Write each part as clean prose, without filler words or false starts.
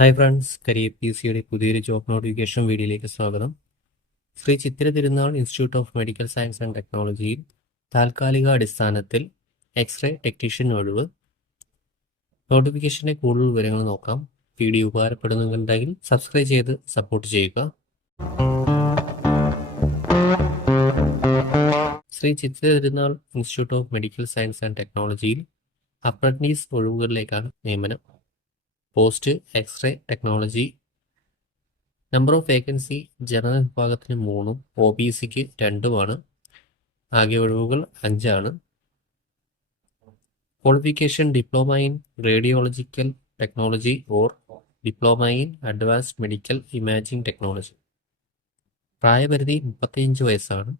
Hi friends, career P സിയുടെ പുതിയൊരു job notification വീഡിയോയിലേക്ക് സ്വാഗതം. Shri Chithira Thirunal institute of medical science and ടെക്നോളജിയിൽ താൽക്കാലിക അടിസ്ഥാനത്തിൽ എക്സ്റേ ടെക്നീഷ്യൻ ഒഴിവ്. നോട്ടിഫിക്കേഷൻ്റെ കൂടുതൽ വിവരങ്ങൾ നോക്കാം. വീഡിയോ ഉപകാരപ്പെടുന്നുണ്ടെങ്കിൽ സബ്സ്ക്രൈബ് ചെയ്ത് സപ്പോർട്ട് ചെയ്യുക. Sree Chithira Thirunal institute of medical science and ടെക്നോളജിയിൽ അപ്രന്റീസ് ഒഴിവുകളിലേക്കാണ് നിയമനം. Post X-ray technology. Number of vacancy general വിഭാഗത്തിന് 3, OBCക്ക് 2 ആകെ ഒഴിവുകൾ 5. Qualification diploma in radiological technology or diploma in advanced medical imaging technology. പ്രായപരിധി 35 വയസ്സാണ്.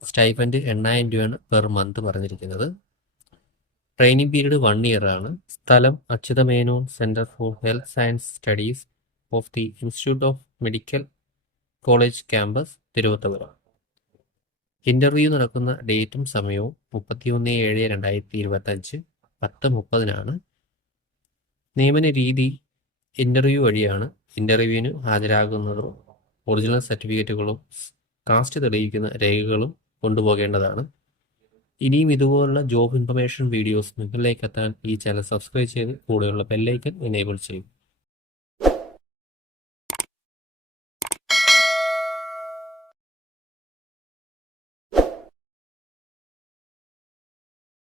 സ്റ്റൈഫൻഡ് 8000 രൂപയാണ് പെർ മന്ത് പറഞ്ഞിരിക്കുന്നത്. ട്രെയിനിങ് പീരീഡ് 1 ഇയർ ആണ്. സ്ഥലം Achutha Menon centre for health science studies of the institute of medical college campus, Thiruvananthapuram. Interview നടക്കുന്ന ഡേറ്റും സമയവും 31/7/2025 10:30 നിയമന രീതി ഇന്റർവ്യൂ വഴിയാണ്. ഇന്റർവ്യൂവിന് ഹാജരാകുന്നതോ ഒറിജിനൽ സർട്ടിഫിക്കറ്റുകളും കാസ്റ്റ് തെളിയിക്കുന്ന രേഖകളും കൊണ്ടുപോകേണ്ടതാണ്. ഇനിയും ഇതുപോലുള്ള ജോബ് ഇൻഫർമേഷൻ വീഡിയോസ് നിങ്ങളിലേക്ക് എത്താൻ ഈ ചാനൽ സബ്സ്ക്രൈബ് ചെയ്ത് കൂടെയുള്ള ബെല്ലൈക്കൺ എനേബിൾ ചെയ്യും.